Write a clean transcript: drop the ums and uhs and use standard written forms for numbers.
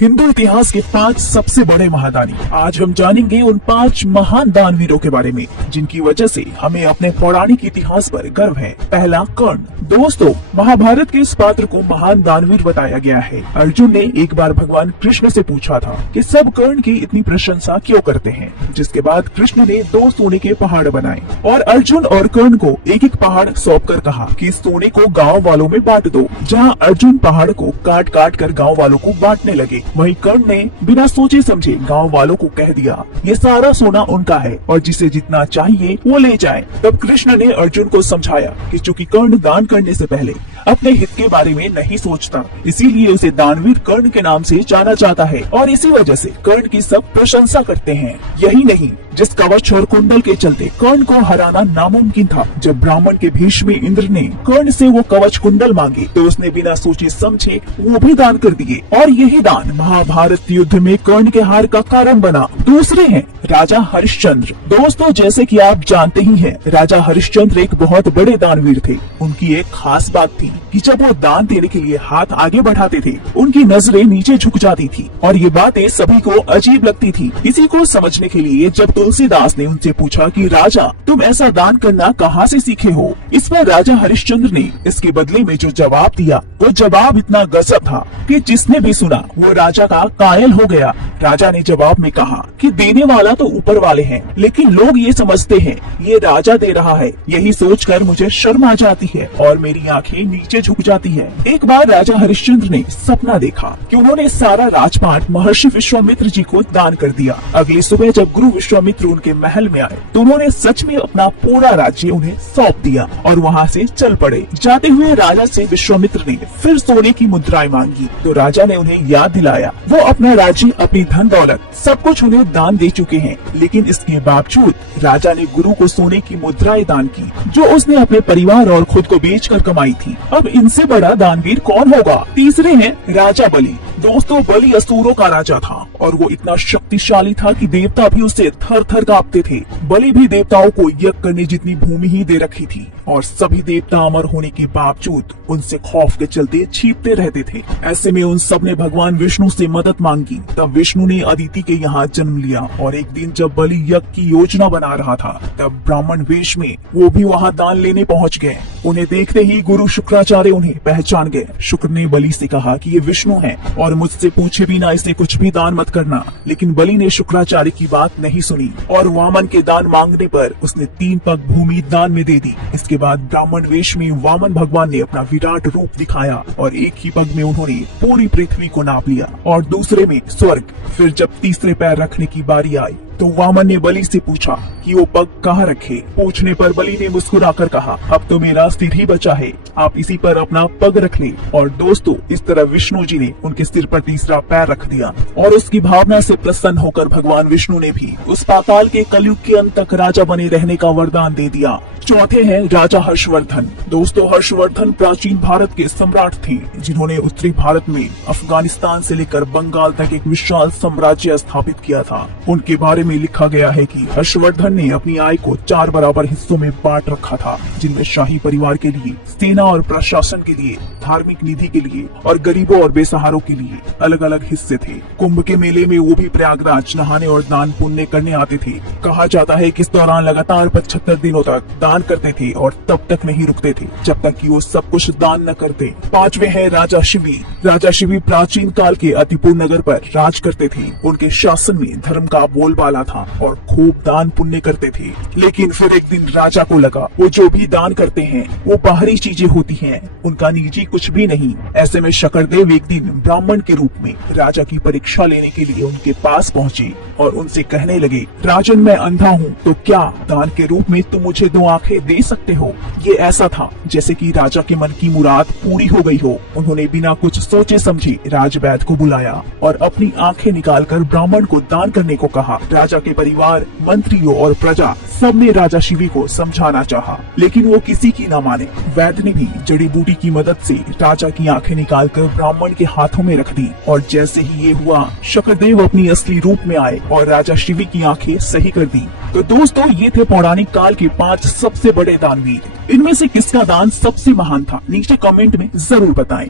हिंदू इतिहास के 5 सबसे बड़े महादानी। आज हम जानेंगे उन 5 महान दानवीरों के बारे में जिनकी वजह से हमें अपने पौराणिक इतिहास पर गर्व है। पहला, कर्ण। दोस्तों, महाभारत के इस पात्र को महान दानवीर बताया गया है। अर्जुन ने एक बार भगवान कृष्ण से पूछा था कि सब कर्ण की इतनी प्रशंसा क्यों करते हैं, जिसके बाद कृष्ण ने 2 सोने के पहाड़ बनाए और अर्जुन और कर्ण को एक एक पहाड़ सौंप कर कहा कि इस सोने को गाँव वालों में बांट दो। जहाँ अर्जुन पहाड़ को काट काट कर गाँव वालों को बांटने लगे, वहीं कर्ण ने बिना सोचे समझे गांव वालों को कह दिया ये सारा सोना उनका है और जिसे जितना चाहिए वो ले जाए। तब कृष्ण ने अर्जुन को समझाया कि चूंकि कर्ण दान करने से पहले अपने हित के बारे में नहीं सोचता, इसीलिए उसे दानवीर कर्ण के नाम से जाना जाता है और इसी वजह से कर्ण की सब प्रशंसा करते हैं। यही नहीं, जिस कवच और कुंडल के चलते कर्ण को हराना नामुमकिन था, जब ब्राह्मण के भीष्म इंद्र ने कर्ण से वो कवच कुंडल मांगे तो उसने बिना सोचे समझे वो भी दान कर दिए और यही दान महाभारत युद्ध में कर्ण के हार का कारण बना। दूसरे हैं राजा हरिश्चंद्र। दोस्तों, जैसे कि आप जानते ही हैं, राजा हरिश्चंद्र एक बहुत बड़े दानवीर थे। उनकी एक खास बात थी कि जब वो दान देने के लिए हाथ आगे बढ़ाते थे, उनकी नजरें नीचे झुक जाती थी और ये बातें सभी को अजीब लगती थी। इसी को समझने के लिए जब तुलसीदास ने उनसे पूछा कि राजा, तुम ऐसा दान करना कहाँ से सीखे हो, इस पर राजा हरिश्चंद्र ने इसके बदले में जो जवाब दिया, वो जवाब इतना गजब था कि जिसने भी सुना वो राजा का कायल हो गया। राजा ने जवाब में कहा कि देने वाला तो ऊपर वाले हैं, लेकिन लोग ये समझते हैं ये राजा दे रहा है। यही सोचकर मुझे शर्म आ जाती है और मेरी आंखें नीचे झुक जाती है। एक बार राजा हरिश्चंद्र ने सपना देखा कि उन्होंने सारा राजपाट महर्षि विश्वामित्र जी को दान कर दिया। अगली सुबह जब गुरु विश्वामित्र उनके महल में आए तो उन्होंने सच में अपना पूरा राज्य उन्हें सौंप दिया और वहाँ से चल पड़े। जाते हुए राजा से विश्वामित्र ने फिर सोने की मुद्राएं मांगी तो राजा ने उन्हें याद दिलाया वो अपना राज्य, अपनी धन दौलत सब कुछ उन्हें दान दे चुके हैं, लेकिन इसके बावजूद राजा ने गुरु को सोने की मुद्राएं दान की जो उसने अपने परिवार और खुद को बेचकर कमाई थी। अब इनसे बड़ा दानवीर कौन होगा। तीसरे हैं राजा बलि। दोस्तों, बलि असुरों का राजा था और वो इतना शक्तिशाली था कि देवता भी उससे थर थर कांपते थे। बलि भी देवताओं को यज्ञ करने जितनी भूमि ही दे रखी थी और सभी देवता अमर होने के बावजूद उनसे खौफ के चलते छिपते रहते थे। ऐसे में उन सब ने भगवान विष्णु से मदद मांगी। तब विष्णु ने अदिति के यहाँ जन्म लिया और एक दिन जब बलि यज्ञ की योजना बना रहा था, तब ब्राह्मण वेश में वो भी वहाँ दान लेने पहुँच गए। उन्हें देखते ही गुरु शुक्राचार्य उन्हें पहचान गए। शुक्र ने बलि से कहा कि ये विष्णु है और मुझसे पूछे बिना इसे कुछ भी दान मत करना, लेकिन बलि ने शुक्राचार्य की बात नहीं सुनी और वामन के दान मांगने पर उसने 3 पग भूमि दान में दे दी। इसके बाद ब्राह्मण वेश में वामन भगवान ने अपना विराट रूप दिखाया और एक ही पग में उन्होंने पूरी पृथ्वी को नाप लिया और दूसरे में स्वर्ग। फिर जब तीसरे पैर रखने की बारी आई तो वामन ने बलि से पूछा कि वो पग कहाँ रखे। पूछने पर बलि ने मुस्कुराकर कहा, अब तो मेरा सिर ही बचा है, आप इसी पर अपना पग रख लें। और दोस्तों, इस तरह विष्णु जी ने उनके सिर पर तीसरा पैर रख दिया और उसकी भावना से प्रसन्न होकर भगवान विष्णु ने भी उस पाताल के कलयुग के अंत तक राजा बने रहने का वरदान दे दिया। चौथे हैं राजा हर्षवर्धन। दोस्तों, हर्षवर्धन प्राचीन भारत के सम्राट थे जिन्होंने उत्तरी भारत में अफगानिस्तान से लेकर बंगाल तक एक विशाल साम्राज्य स्थापित किया था। उनके बारे में लिखा गया है कि हर्षवर्धन ने अपनी आय को 4 बराबर हिस्सों में बांट रखा था, जिनमें शाही परिवार के लिए, सेना और प्रशासन के लिए, धार्मिक निधि के लिए और गरीबों और बेसहारों के लिए अलग अलग हिस्से थे। कुंभ के मेले में वो भी प्रयागराज नहाने और दान पुण्य करने आते थे। कहा जाता है कि इस दौरान लगातार 75 दिनों तक दान करते थे और तब तक नहीं रुकते थे जब तक कि वो सब कुछ दान न करते। 5वें हैं राजा शिवी। राजा शिवी प्राचीन काल के अतिपुर नगर पर राज करते थे। उनके शासन में धर्म का बोलबाला था और खूब दान पुण्य करते थे। लेकिन फिर एक दिन राजा को लगा वो जो भी दान करते हैं वो बाहरी चीजें होती हैं, उनका निजी कुछ भी नहीं। ऐसे में शकरदेव एक दिन ब्राह्मण के रूप में राजा की परीक्षा लेने के लिए उनके पास पहुँचे और उनसे कहने लगे, राजन, मैं अंधा हूँ तो क्या दान के रूप में तुम मुझे 2 आंखें दे सकते हो। ये ऐसा था जैसे कि राजा के मन की मुराद पूरी हो गई हो। उन्होंने बिना कुछ सोचे समझे राजवैद्य को बुलाया और अपनी आंखें निकालकर ब्राह्मण को दान करने को कहा। राजा के परिवार, मंत्रियों और प्रजा सब ने राजा शिवी को समझाना चाहा, लेकिन वो किसी की न माने। वैद्य ने भी जड़ी बूटी की मदद से राजा की आंखें निकालकर ब्राह्मण के हाथों में रख दी और जैसे ही ये हुआ, शकरदेव अपनी असली रूप में आए और राजा शिवी की आंखें सही कर दी। तो दोस्तों, ये थे पौराणिक काल के 5 सबसे बड़े दानवीर। इनमें से किसका दान सबसे महान था, नीचे कमेंट में जरूर बताएं।